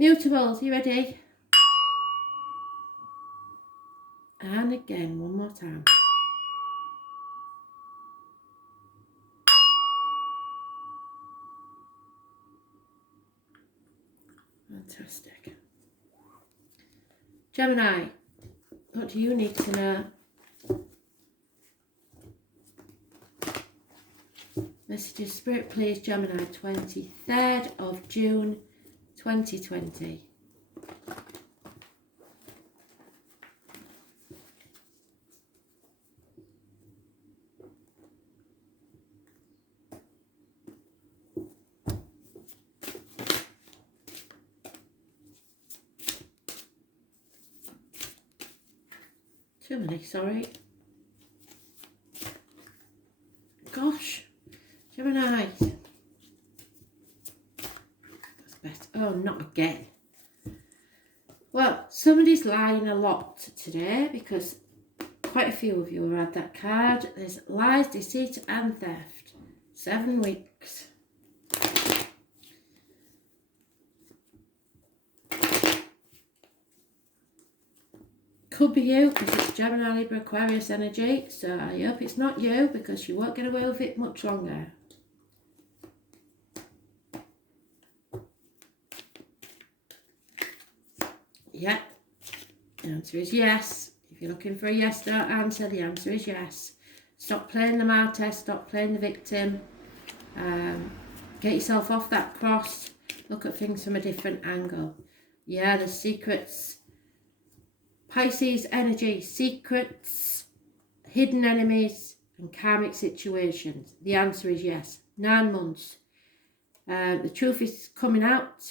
Mutables, you ready? And again, one more time. Fantastic. Gemini, what do you need to know? Messages, Spirit, please, Gemini, 23rd of June, 2020. Too many, sorry. Gosh, Gemini. That's better. Oh, not again. Well, somebody's lying a lot today because quite a few of you have had that card. There's lies, deceit and theft. 7 weeks. Could be you because it's Gemini, Libra, Aquarius energy. So I hope it's not you because you won't get away with it much longer. Yeah. The answer is yes. If you're looking for a yes, don't answer. The answer is yes. Stop playing the martyr. Stop playing the victim. Get yourself off that cross. Look at things from a different angle. Yeah, the secrets. Pisces energy, secrets, hidden enemies and karmic situations. The answer is yes. 9 months. The truth is coming out.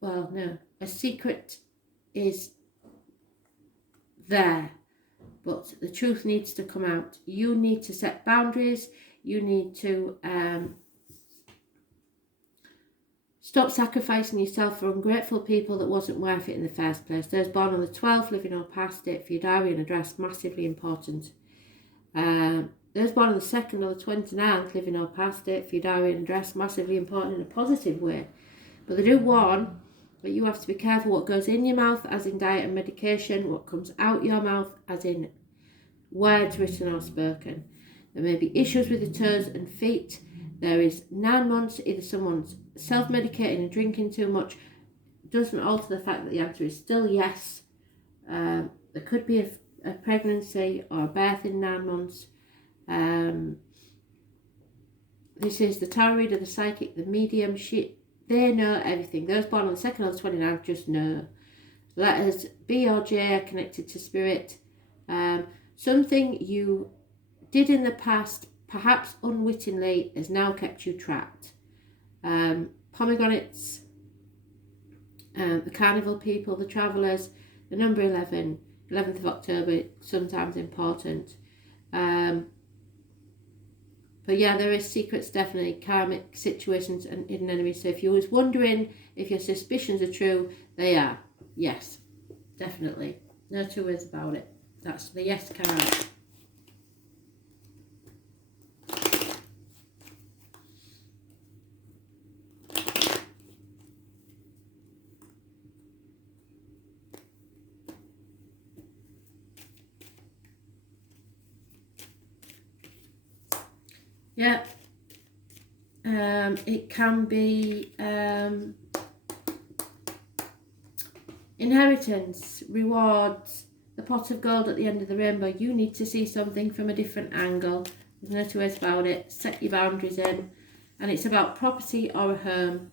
Well, no. A secret is there. But the truth needs to come out. You need to set boundaries. You need to stop sacrificing yourself for ungrateful people that wasn't worth it in the first place. Those born on the 12th, living or past it, for your diary and address, massively important. Those born on the 2nd or the 29th, living or past it, for your diary and address, massively important in a positive way. But they do warn that you have to be careful what goes in your mouth, as in diet and medication, what comes out your mouth, as in words written or spoken. There may be issues with the toes and feet. There is 9 months, either someone's self-medicating and drinking too much. Doesn't alter the fact that the answer is still yes. There could be a pregnancy or a birth in 9 months. This is the tarot reader, the psychic, the medium. They know everything. Those born on the 2nd or the 29th just know. Letters B or J are connected to spirit. Something you did in the past, perhaps unwittingly, has now kept you trapped. Pomegranates, the carnival people, the travellers, the number 11, 11th of October, sometimes important. But yeah, there is secrets, definitely, karmic situations and hidden enemies. So if you was wondering if your suspicions are true, they are. Yes, definitely. No two ways about it. That's the yes card. Yeah, it can be inheritance, rewards, the pot of gold at the end of the rainbow. You need to see something from a different angle. There's no two ways about it. Set your boundaries in. And it's about property or a home.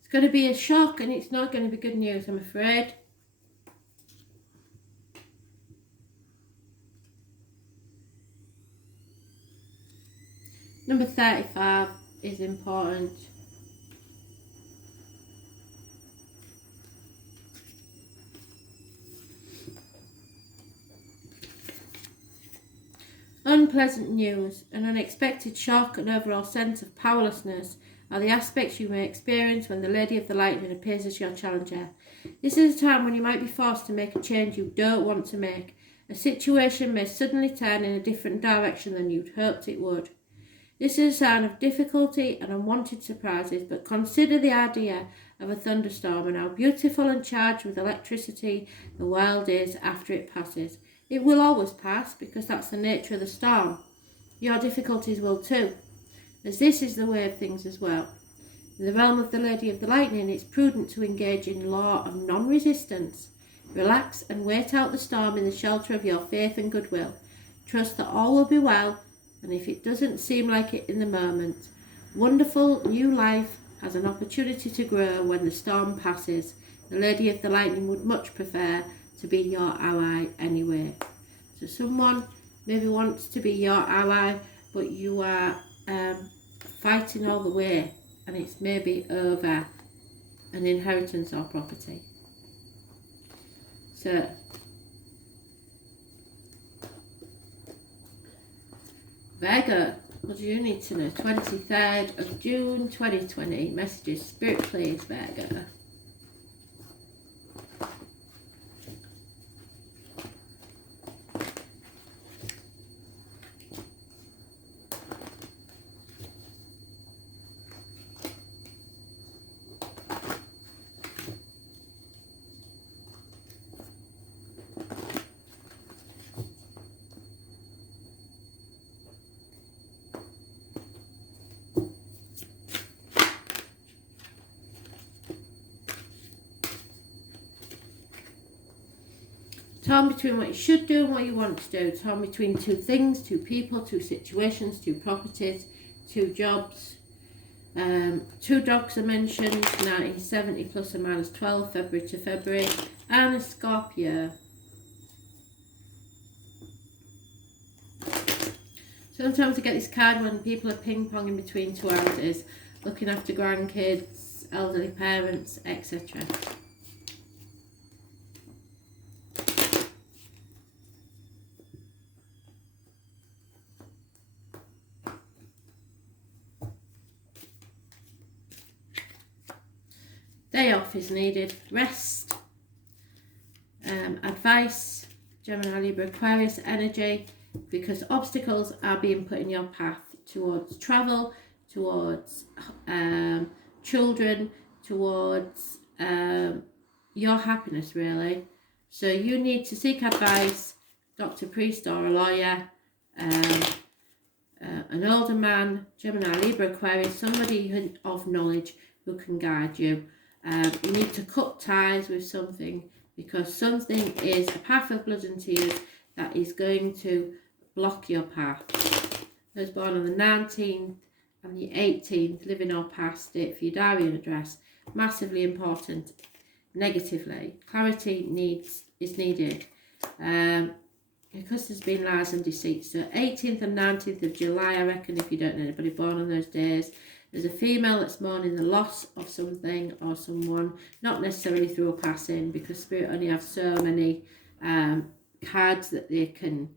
It's going to be a shock and it's not going to be good news, I'm afraid. Number 35 is important. unpleasant news, an unexpected shock, and overall sense of powerlessness are the aspects you may experience when the Lady of the Lightning appears as your challenger. This is a time when you might be forced to make a change you don't want to make. A situation may suddenly turn in a different direction than you'd hoped it would. This is a sign of difficulty and unwanted surprises, but consider the idea of a thunderstorm and how beautiful and charged with electricity the world is after it passes. It will always pass because that's the nature of the storm. Your difficulties will too, as this is the way of things as well. In the realm of the Lady of the Lightning, it's prudent to engage in law of non-resistance. Relax and wait out the storm in the shelter of your faith and goodwill. Trust that all will be well, and if it doesn't seem like it in the moment, wonderful new life has an opportunity to grow when the storm passes. The Lady of the Lightning would much prefer to be your ally anyway. So someone maybe wants to be your ally, but you are fighting all the way, and it's maybe over an inheritance or property. So Virgo, what do you need to know? 23rd of June 2020. Messages, Spirit please, Virgo. Torn between what you should do and what you want to do. Torn between two things, two people, two situations, two properties, two jobs. Two dogs are mentioned, 1970 plus or minus 12, February to February, and a Scorpio. Sometimes I get this card when people are ping-ponging between two houses, looking after grandkids, elderly parents, etc. Day off is needed. Rest. Advice. Gemini, Libra, Aquarius energy. Because obstacles are being put in your path towards travel, towards children, towards your happiness really. So you need to seek advice, doctor, priest or a lawyer, an older man, Gemini, Libra, Aquarius, somebody of knowledge who can guide you. You need to cut ties with something, because something is a path of blood and tears that is going to block your path. Those born on the 19th and the 18th, living or past it for your diary and address, massively important. Negatively, clarity is needed because there's been lies and deceit. So 18th and 19th of July, I reckon, if you don't know anybody born on those days, there's a female that's mourning the loss of something or someone, not necessarily through a passing, because Spirit only have so many cards that they can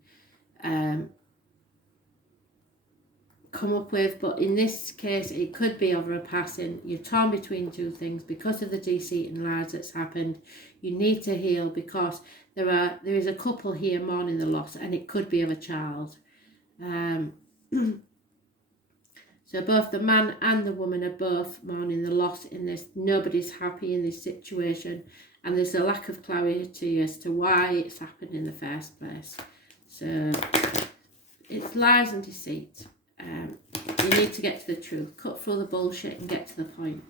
come up with, but in this case it could be over a passing. You're torn between two things because of the deceit and lies that's happened. You need to heal, because there is a couple here mourning the loss, and it could be of a child. So both the man and the woman are both mourning the loss in this. Nobody's happy in this situation, and there's a lack of clarity as to why it's happened in the first place. So it's lies and deceit. You need to get to the truth, cut through the bullshit and get to the point.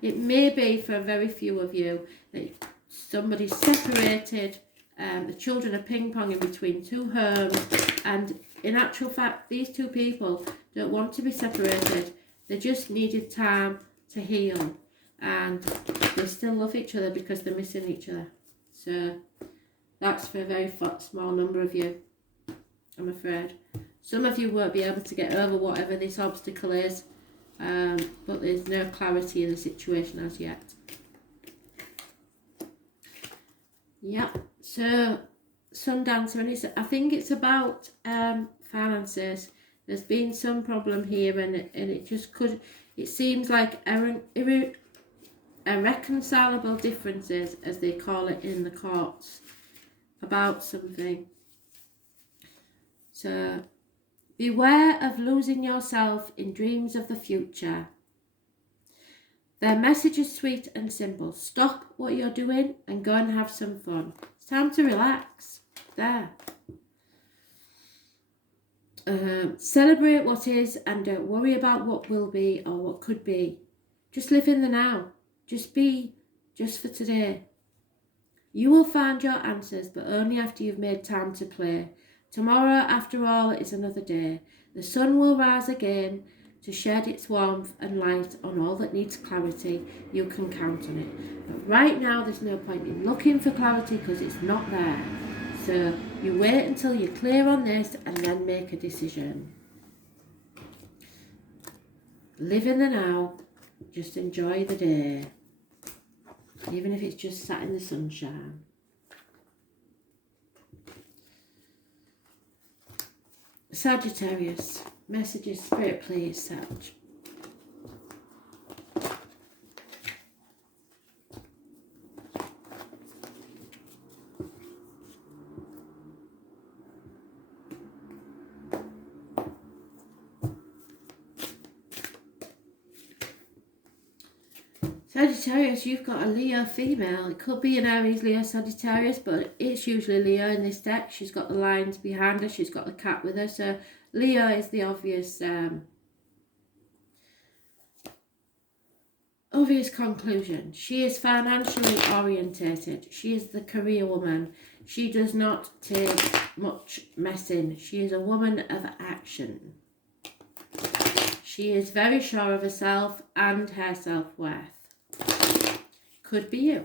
It may be for a very few of you that somebody's separated, the children are ping-ponging between two homes, and in actual fact these two people don't want to be separated. They just needed time to heal, and they still love each other because they're missing each other. So that's for a very small number of you, I'm afraid. Some of you won't be able to get over whatever this obstacle is, but there's no clarity in the situation as yet. Yeah, so Sun Dancer, and I think it's about finances. There's been some problem here, and it just could, it seems like irreconcilable differences, as they call it in the courts, about something. So beware of losing yourself in dreams of the future. Their message is sweet and simple. Stop what you're doing and go and have some fun. It's time to relax. There. Celebrate what is and don't worry about what will be or what could be. Just live in the now. Just be, just for today. You will find your answers, but only after you've made time to play. Tomorrow, after all, is another day. The sun will rise again to shed its warmth and light on all that needs clarity. You can count on it. But right now, there's no point in looking for clarity because it's not there. So you wait until you're clear on this and then make a decision. Live in the now. Just enjoy the day. Even if it's just sat in the sunshine. Sagittarius. Messages, Spirit, please, Sag. Sagittarius, you've got a Leo female. It could be an Aries, Leo, Sagittarius, but it's usually Leo in this deck. She's got the lines behind her. She's got the cat with her. So Leo is the obvious conclusion. She is financially orientated. She is the career woman. She does not take much messing. She is a woman of action. She is very sure of herself and her self-worth. Could be you.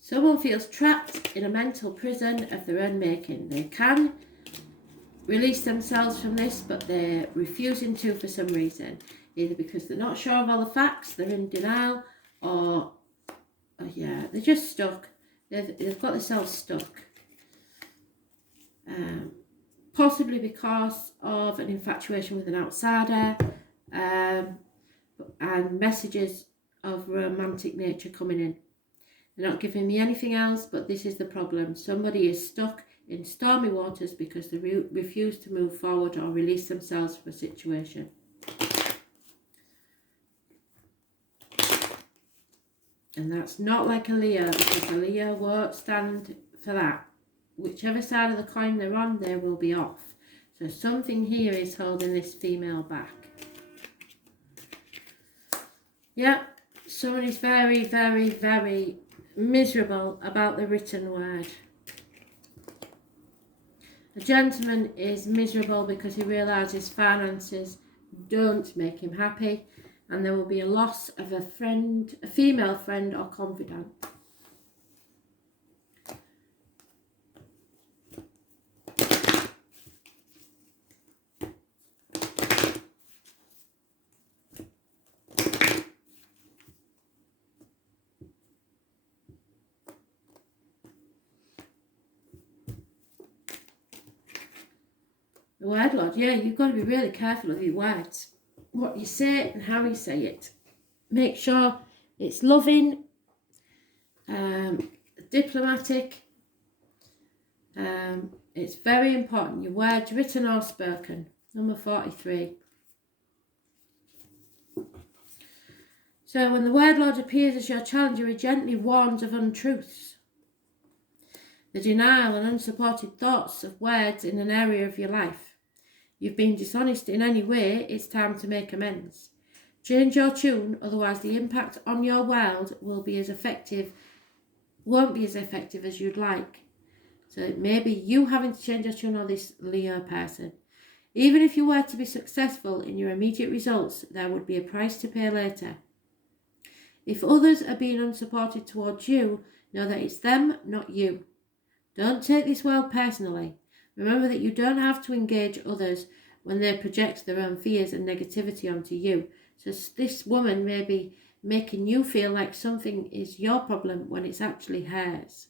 Someone feels trapped in a mental prison of their own making. They can release themselves from this, but they're refusing to for some reason. Either because they're not sure of all the facts, they're in denial, or yeah, they're just stuck. They've got themselves stuck. Possibly because of an infatuation with an outsider, and messages of romantic nature coming in. They're not giving me anything else, but this is the problem. Somebody is stuck in stormy waters because they refuse to move forward or release themselves from a situation. And that's not like a Leo, because a Leo won't stand for that. Whichever side of the coin they're on, they will be off. So something here is holding this female back. Yeah, someone is very, very, very miserable about the written word. A gentleman is miserable because he realises finances don't make him happy, and there will be a loss of a friend, a female friend or confidant. The word Lord, yeah, you've got to be really careful of your words. What you say and how you say it. Make sure it's loving, diplomatic. It's very important. Your words, written or spoken. Number 43. So when the word Lord appears as your challenger, he gently warns of untruths. The denial and unsupported thoughts of words in an area of your life. You've been dishonest in any way, it's time to make amends. Change your tune, otherwise the impact on your world won't be as effective as you'd like. So it may be you having to change your tune or this Leo person. Even if you were to be successful in your immediate results, there would be a price to pay later. If others are being unsupported towards you, know that it's them, not you. Don't take this world personally. Remember that you don't have to engage others when they project their own fears and negativity onto you. So this woman may be making you feel like something is your problem when it's actually hers.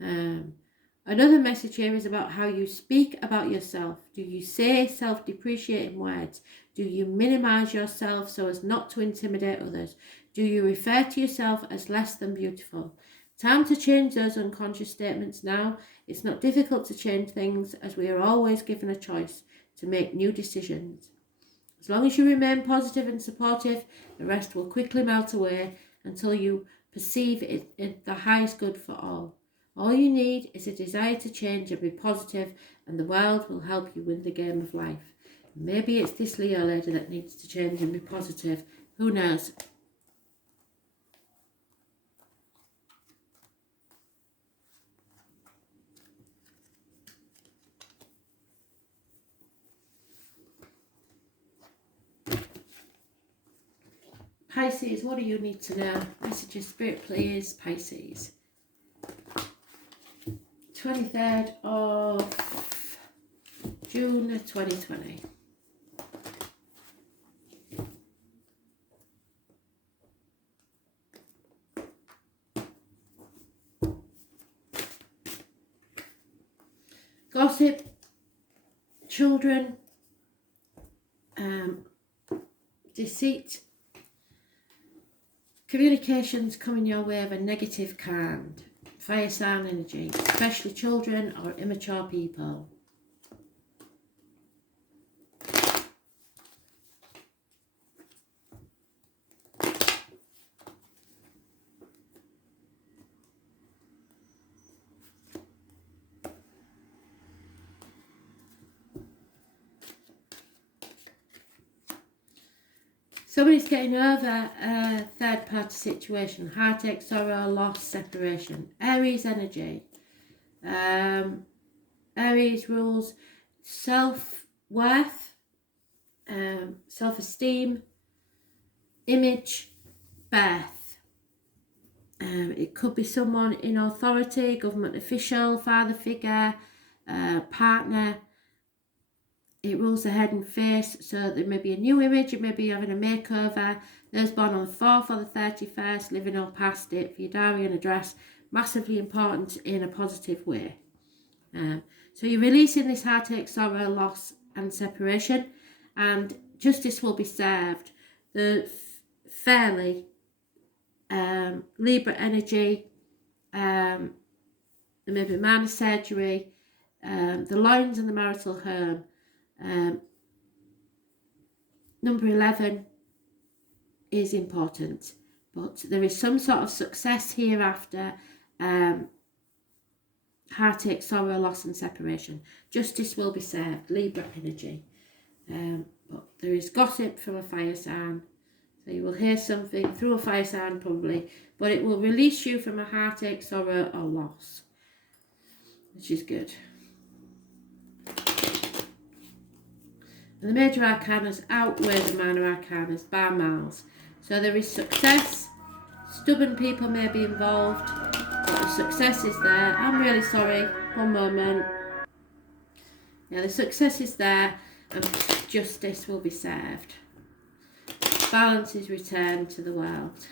Another message here is about how you speak about yourself. Do you say self-depreciating words? Do you minimize yourself so as not to intimidate others? Do you refer to yourself as less than beautiful? Time to change those unconscious statements now. It's not difficult to change things, as we are always given a choice to make new decisions. As long as you remain positive and supportive, the rest will quickly melt away until you perceive it in the highest good for all. All you need is a desire to change and be positive, and the world will help you win the game of life. Maybe it's this Leo lady that needs to change and be positive. Who knows? Pisces, what do you need to know? Messages, Spirit, please. Pisces. 23rd of June 2020. Gossip, children, deceit, communications coming your way of a negative kind. Fire sign energy, especially children or immature people. Somebody's getting over a third party situation, heartache, sorrow, loss, separation. Aries energy. Aries rules self-worth, self-esteem, image, birth. It could be someone in authority, government official, father figure, partner. It rules the head and face, so there may be a new image, it may be having a makeover. Those born on the 4th or the 31st, living or past it for your diary and address, massively important in a positive way. So you're releasing this heartache, sorrow, loss and separation, and justice will be served. The fairly Libra energy, there may be minor surgery, the loins and the marital home. Number 11 is important, but there is some sort of success hereafter. Heartache, sorrow, loss and separation. Justice will be served. Libra energy. But there is gossip from a fire sign. So you will hear something through a fire sign probably, but it will release you from a heartache, sorrow or loss, which is good. And the major arcanas outweigh the minor arcanas by miles. So there is success. Stubborn people may be involved, but the success is there. I'm really sorry. One moment. Yeah, the success is there and justice will be served. Balance is returned to the world.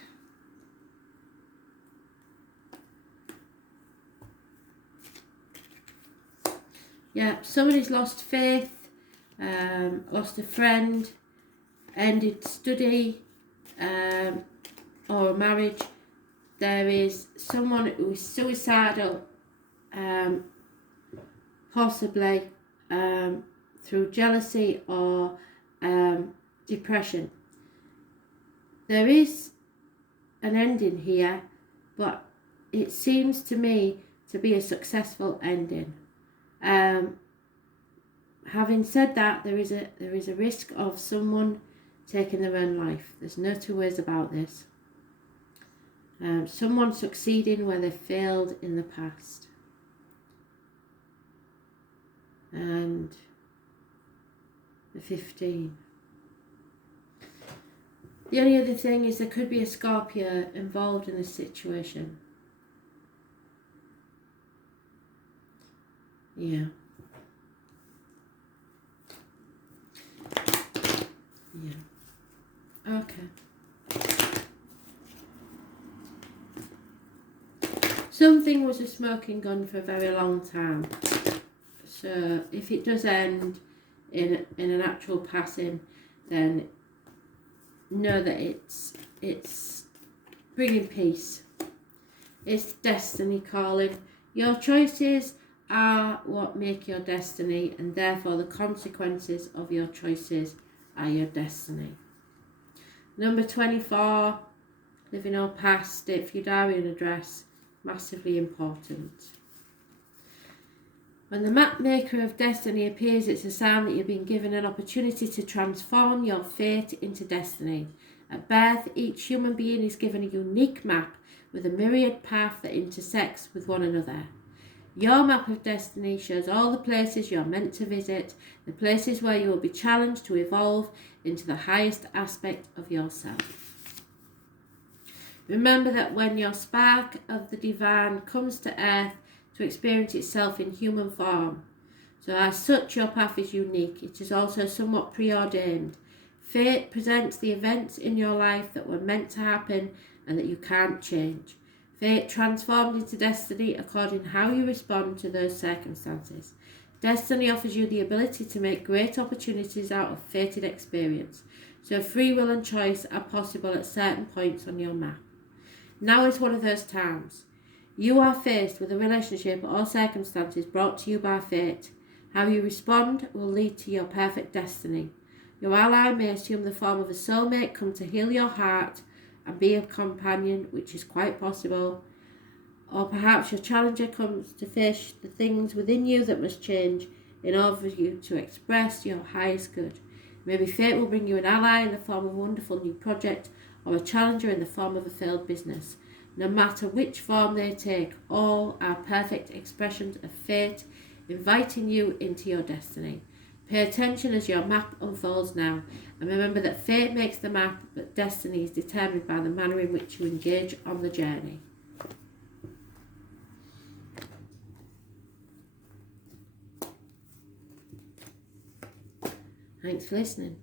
Yeah, somebody's lost faith. Lost a friend, ended study, or a marriage. There is someone who is suicidal, possibly through jealousy or depression. There is an ending here, but it seems to me to be a successful ending. Having said that, there is a risk of someone taking their own life. There's no two ways about this. Someone succeeding where they failed in the past. And the 15. The only other thing is there could be a Scorpio involved in this situation. Yeah. Yeah. Okay. Something was a smoking gun for a very long time. So if it does end in an actual passing, then know that it's bringing peace. It's destiny calling. Your choices are what make your destiny, and therefore the consequences of your choices are your destiny. Number 24, living or past, state for your diary and address, massively important. When the map maker of destiny appears, it's a sign that you've been given an opportunity to transform your fate into destiny. At birth, each human being is given a unique map with a myriad path that intersects with one another. Your map of destiny shows all the places you're meant to visit, the places where you will be challenged to evolve into the highest aspect of yourself. Remember that when your spark of the divine comes to earth to experience itself in human form, so as such your path is unique, it is also somewhat preordained. Fate presents the events in your life that were meant to happen and that you can't change. Fate transformed into destiny according to how you respond to those circumstances. Destiny offers you the ability to make great opportunities out of fated experience, so free will and choice are possible at certain points on your map. Now is one of those times. You are faced with a relationship or circumstances brought to you by fate. How you respond will lead to your perfect destiny. Your ally may assume the form of a soulmate, come to heal your heart and be a companion, which is quite possible. Or perhaps your challenger comes to fish the things within you that must change in order for you to express your highest good. Maybe fate will bring you an ally in the form of a wonderful new project, or a challenger in the form of a failed business. No matter which form they take, all are perfect expressions of fate, inviting you into your destiny. Pay attention as your map unfolds now, and remember that fate makes the map, but destiny is determined by the manner in which you engage on the journey. Thanks for listening.